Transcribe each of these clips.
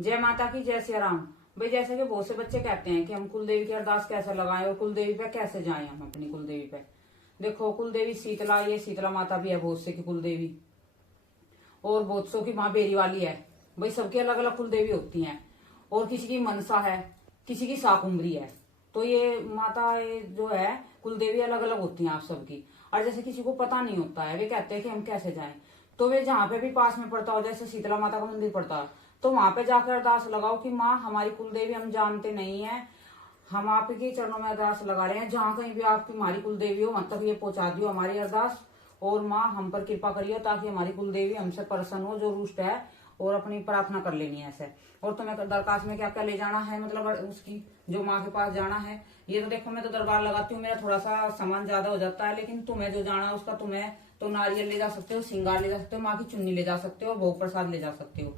जय माता की, जय सिया राम। भाई जैसे कि बहुत से बच्चे कहते हैं कि हम कुलदेवी की अरदास कैसे लगाएं और कुलदेवी पे कैसे जाएं हम अपनी कुलदेवी पे। देखो, कुलदेवी शीतला, ये शीतला माता भी है बहुत से की कुलदेवी, और बहुत सौ की माँ बेरी वाली है। भाई सबकी अलग अलग कुलदेवी होती हैं, और किसी की मनसा है, किसी की साकुम्बरी है। तो ये माता ये जो है कुलदेवी अलग अलग होती हैं आप सबकी। और जैसे किसी को पता नहीं होता है, वे कहते हैं कि हम कैसे जाएं, तो वे जहाँ पे भी पास में पड़ता हो, जैसे शीतला माता का मंदिर पड़ता है, तो वहां पे जाकर अरदास लगाओ कि माँ हमारी कुलदेवी हम जानते नहीं है, हम आपके चरणों में अरदास लगा रहे हैं। जहाँ कहीं भी आपकी हमारी कुलदेवी हो वहां तक ये पहुंचा दियो हमारी अरदास, और माँ हम पर कृपा करियो ताकि हमारी कुलदेवी हमसे प्रसन्न हो, जो रुष्ट है, और अपनी प्रार्थना कर लेनी है ऐसे। और तुम्हें दरखास्त में क्या क्या ले जाना है, मतलब उसकी जो माँ के पास जाना है। ये तो देखो, मैं तो दरबार लगाती हूँ, मेरा थोड़ा सा सामान ज्यादा हो जाता है, लेकिन तुम्हें जो जाना है उसका तुम्हें तो नारियल ले जा सकते हो, श्रृंगार ले जा सकते हो, माँ की चुन्नी ले जा सकते हो, भोग प्रसाद ले जा सकते हो।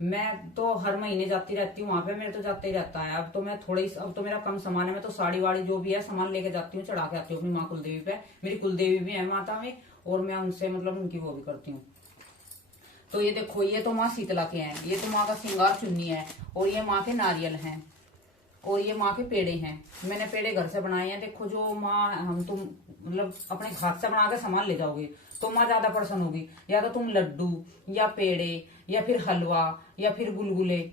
मैं तो हर महीने जाती रहती हूँ वहां पे, मेरे तो जाते ही रहता है। अब तो मैं अब तो मेरा कम सामान है, मैं तो साड़ी वाड़ी जो भी है सामान लेके जाती हूँ, चढ़ा के आती हूँ अपनी माँ कुलदेवी पे। मेरी कुलदेवी भी है माता में, और मैं उनसे मतलब उनकी वो भी करती हूँ। तो ये देखो, ये तो माँ शीतला के हैं, ये तो माँ का श्रृंगार चुन्नी है, और ये माँ के नारियल हैं, और ये माँ के पेड़े हैं। मैंने पेड़े घर से बनाए हैं। देखो, जो माँ हम तुम मतलब अपने हाथ से बना के सामान ले जाओगे तो माँ ज्यादा प्रसन्न होगी। या तो तुम लड्डू या पेड़े या फिर हलवा या फिर गुलगुले,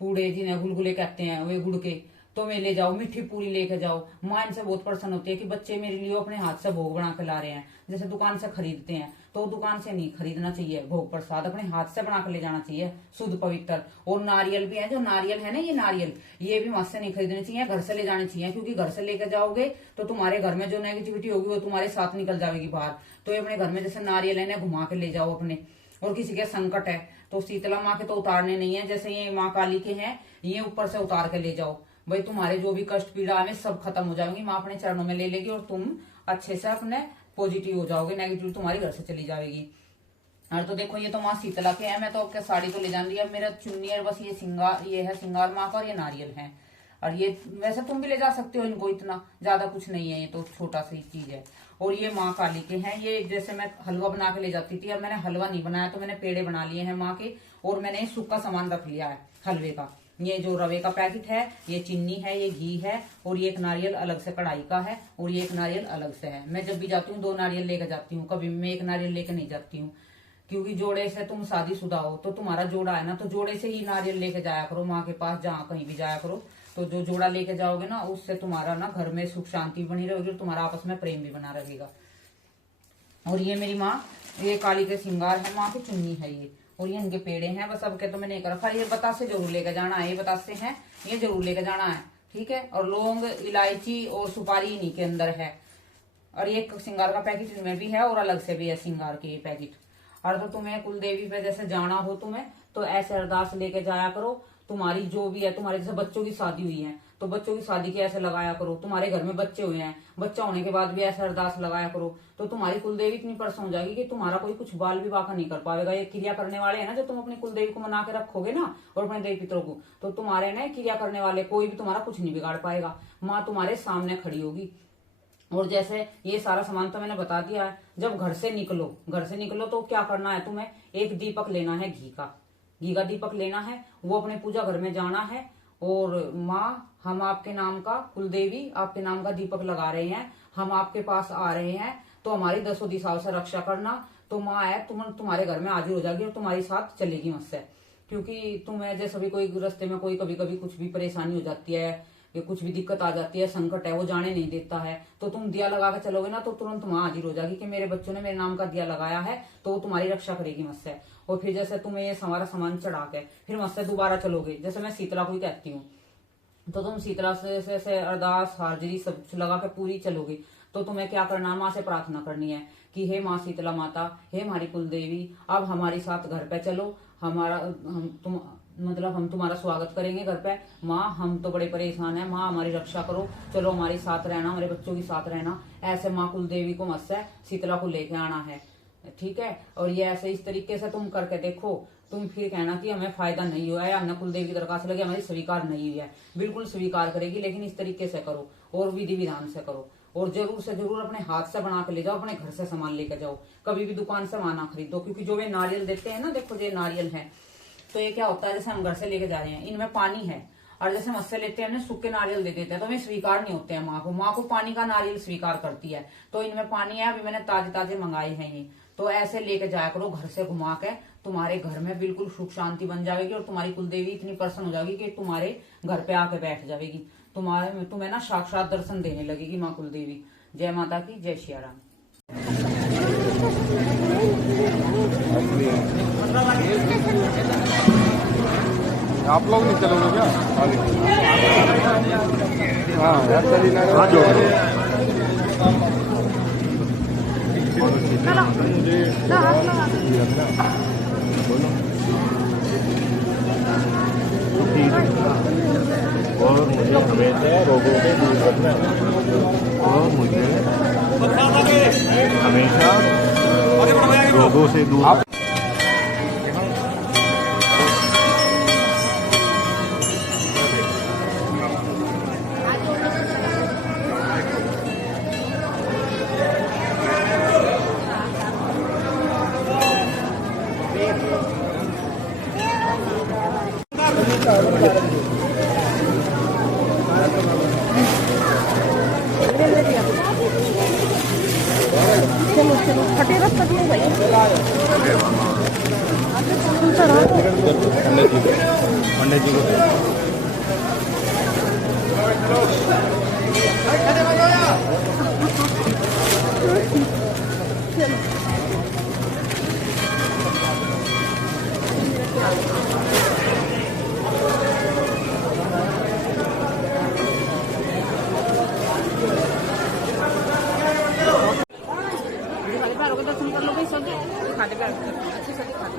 पूड़े जिन्हें गुलगुले कहते हैं, वे गुड़ के, तो वे ले जाओ। मीठी पूरी लेके जाओ, माँ इनसे बहुत प्रसन्न होती है कि बच्चे मेरे लिए अपने हाथ से भोग बना के ला रहे हैं। जैसे दुकान से खरीदते हैं, तो दुकान से नहीं खरीदना चाहिए भोग प्रसाद, अपने हाथ से बना के ले जाना चाहिए, शुद्ध पवित्र। और नारियल भी है, जो नारियल है ना, ये नारियल, ये भी वहां से नहीं खरीदने चाहिए, घर से ले जाने चाहिए। क्योंकि घर से लेकर जाओगे तो तुम्हारे घर में जो नेगेटिविटी होगी वो तुम्हारे साथ निकल जाएगी बाहर। तो ये अपने घर में जैसे नारियल है ना, घुमा के ले जाओ अपने। और किसी के संकट है तो शीतला माँ के तो उतारने नहीं है, जैसे ये माँ काली के हैं, ये ऊपर से उतार के ले जाओ। भाई तुम्हारे जो भी कष्ट पीड़ा है सब खत्म हो जाएंगी, माँ अपने चरणों में ले लेगी, और तुम अच्छे से अपने पॉजिटिव हो जाओगे, नेगेटिव तुम्हारी घर से चली जाएगी। और तो देखो, ये तो माँ शीतला के हैं। मैं तो क्या साड़ी तो ले जानी है, मेरा चुन्नी है बस, ये सिंगार, ये है सिंगार माँ का, और ये नारियल है। और ये वैसे तुम भी ले जा सकते हो इनको, इतना ज्यादा कुछ नहीं है, ये तो छोटा सी चीज है। और ये माँ काली के हैं। ये जैसे मैं हलवा बना के ले जाती थी, अब मैंने हलवा नहीं बनाया तो मैंने पेड़े बना लिए हैं माँ के, और मैंने सूखा सामान रख लिया है हलवे का। ये जो रवे का पैकेट है, ये चीनी है, ये घी है, और ये एक नारियल अलग से कढ़ाई का है, और ये एक नारियल अलग से है। मैं जब भी जाती हूँ 2 नारियल लेकर जाती हूँ, कभी मैं 1 नारियल लेकर नहीं जाती हूँ। क्योंकि जोड़े से तुम शादीशुदा हो तो तुम्हारा जोड़ा है ना, तो जोड़े से ही नारियल लेके जाया करो माँ के पास, जहाँ कहीं भी जाया करो। तो जो जोड़ा लेके जाओगे ना, उससे तुम्हारा ना घर में सुख शांति बनी रहेगी, और तुम्हारा आपस में प्रेम भी बना रहेगा। और ये मेरी माँ, ये काली के श्रृंगार है, माँ की चुन्नी है ये, और ये इनके पेड़े हैं। बस अब के तो मैंने एक रखा, ये बतासे जरूर लेके जाना है, ये बतासे हैं, ये जरूर लेके जाना है, ठीक है। और लौंग, इलायची और सुपारी इन्हीं के अंदर है। और ये श्रृंगार का पैकेट इनमें भी है, और अलग से भी है श्रृंगार के ये पैकेट। और तो तुम्हें कुलदेवी पे जैसे जाना हो तुम्हें, तो ऐसे अरदास लेके जाया करो। तुम्हारी जो भी है, तुम्हारे जैसे बच्चों की शादी हुई है तो बच्चों की शादी की ऐसे लगाया करो। तुम्हारे घर में बच्चे हुए हैं, बच्चा होने के बाद भी ऐसे अरदास लगाया करो, तो तुम्हारी कुलदेवी इतनी प्रसन्न हो जाएगी कि तुम्हारा कोई कुछ बाल विवाह का नहीं कर पाएगा। ये क्रिया करने वाले हैं ना, जो तुम अपनी कुलदेवी को मना के रखोगे ना, और अपने देवी पितरों को, तो तुम्हारे ना क्रिया करने वाले कोई भी तुम्हारा कुछ नहीं बिगाड़ पाएगा। माँ तुम्हारे सामने खड़ी होगी। और जैसे ये सारा सामान तो मैंने बता दिया है। जब घर से निकलो तो क्या करना है तुम्हें, एक दीपक लेना है, घी का दीपक लेना है, वो अपने पूजा घर में जाना है। और माँ, हम आपके नाम का, कुलदेवी आपके नाम का दीपक लगा रहे हैं, हम आपके पास आ रहे हैं, तो हमारी 10 दिशाओं से रक्षा करना। तो माँ है, तुम्हारे घर में हाजिर हो जाएगी और तुम्हारी साथ चलेगी मुझसे। क्योंकि तुम्हें जैसे भी कोई रास्ते में कोई कभी कभी कुछ भी परेशानी हो जाती है, या कुछ भी दिक्कत आ जाती है, संकट है, वो जाने नहीं देता है, तो तुम दिया लगा के चलोगे ना, तो तुरंत माँ हाजिर हो जाएगी कि मेरे बच्चों ने मेरे नाम का दिया लगाया है, तो वो तुम्हारी रक्षा करेगी मुझसे। और फिर जैसे तुम्हें ये हमारा सामान चढ़ा के फिर मुझसे दोबारा चलोगे, जैसे मैं शीतला को ही कहती हूँ, तो तुम शीतला से अरदास हाजिरी सब कुछ लगा के पूरी चलोगे। तो तुम्हें क्या करना, माँ से प्रार्थना करनी है कि हे माँ शीतला माता, हे हमारी कुलदेवी, अब हमारे साथ घर पे चलो, हम तुम्हारा स्वागत करेंगे घर पे। माँ हम तो बड़े परेशान हैं, माँ हमारी रक्षा करो, चलो हमारे साथ रहना, हमारे बच्चों के साथ रहना। ऐसे माँ कुलदेवी को मुझसे शीतला को लेके आना है, ठीक है। और ये ऐसे इस तरीके से तुम करके देखो, तुम फिर कहना कि हमें फायदा नहीं हुआ है, हमने कुलदेवी की दरखास्त लगी, हमारी स्वीकार नहीं हुई है। बिल्कुल स्वीकार करेगी, लेकिन इस तरीके से करो और विधि विधान से करो। और जरूर से जरूर अपने हाथ से बना के ले जाओ, अपने घर से सामान लेकर जाओ, कभी भी दुकान से वहां ना खरीदो। क्योंकि जो वे नारियल देते हैं ना, देखो ये नारियल है, तो ये क्या होता है, जैसे हम घर से लेके जा रहे हैं, इनमें पानी है, और जैसे मस्से लेते हैं सूखे नारियल दे देते हैं, तो हमें स्वीकार नहीं होते हैं माँ को पानी का नारियल स्वीकार करती है। तो इनमें पानी है, अभी मैंने ताजे ताजे मंगाए हैं ये। तो ऐसे लेके जाया करो घर से घुमा के, तुम्हारे घर में बिल्कुल सुख शांति बन जाएगी, और तुम्हारी कुलदेवी इतनी प्रसन्न हो जाएगी कि तुम्हारे घर पे आके बैठ जाएगी, तुम्हें ना साक्षात दर्शन देने लगेगी माँ कुलदेवी। जय माता की, जय श्री राम। आप लोग नहीं चलोगे क्या? हाँ यार चली ना। और मुझे हमेशा रोगों से दूर रखना है, और मुझे हमेशा रोगों से दूर। चलो चलो फटे रस तक नहीं भाई। पंडित जी को दर्शन कर लो भाई, सब खाते पे अच्छे से खाते।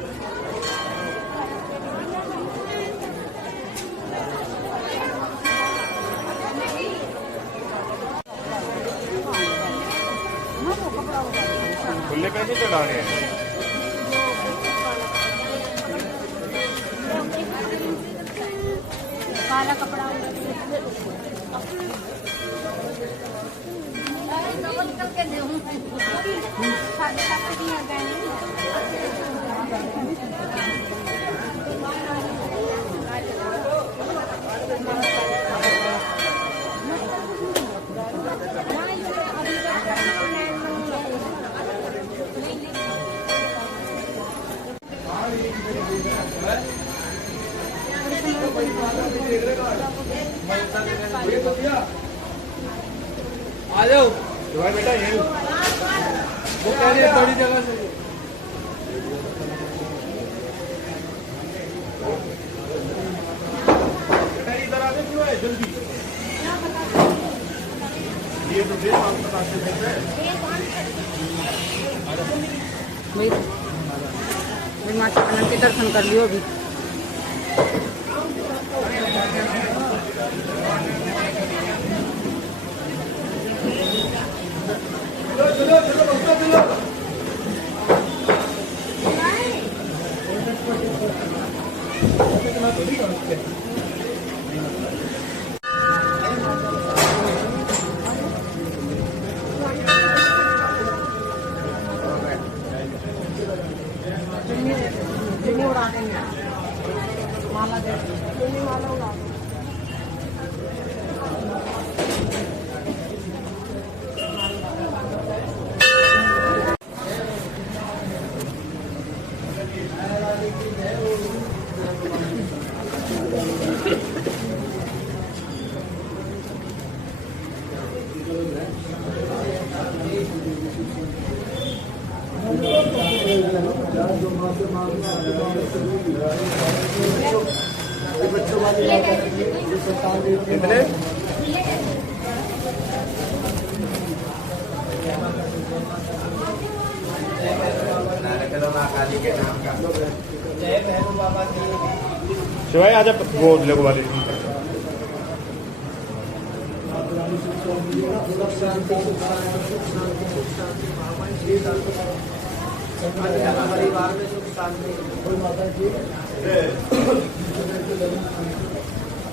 खुले कैसे चढ़ा रहे हैं? काला कपड़ा आ जाओ भाई बेटा, ये वो कह रही है थोड़ी जगह से। बेटा इधर आ क्यों है जल्दी? ये तो देर आप बताते थे भाई माँ के दर्शन कर लियो अभी। उड़ा देंगे माला दे माला उड़ा कितने? शिवाय आजा वो लोग वाले परिवार में सुख शांति।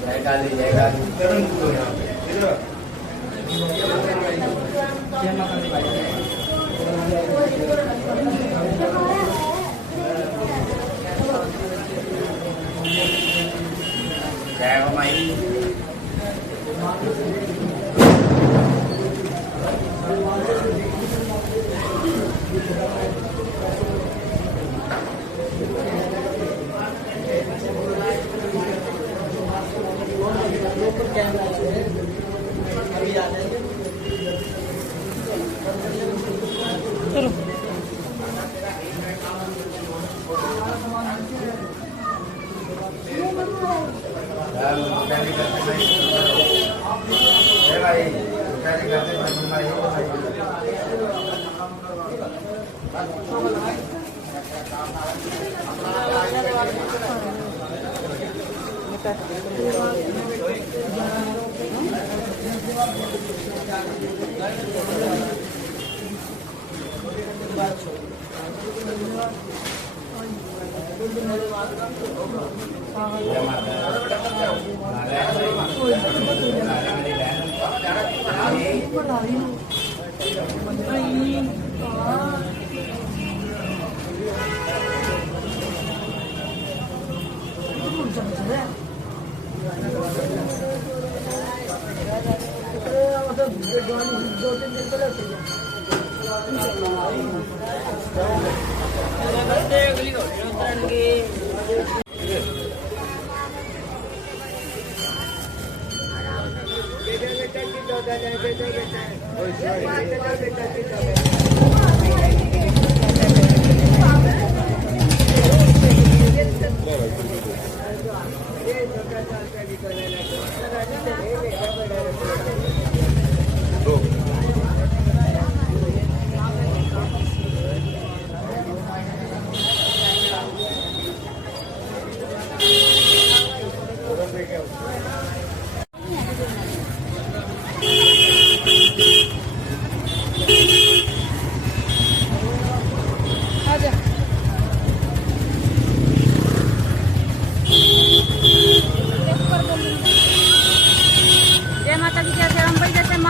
जय काली जय काली। चलो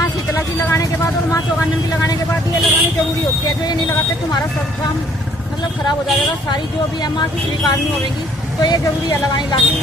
शीतला की लगाने के बाद और माँ चौगानन की लगाने के बाद ये लगानी जरूरी होती है। जो ये नहीं लगाते तुम्हारा सब काम मतलब खराब हो जाएगा। सारी जो भी है माँ की स्वीकारनी होगी तो ये जरूरी है लगानी। लास्ट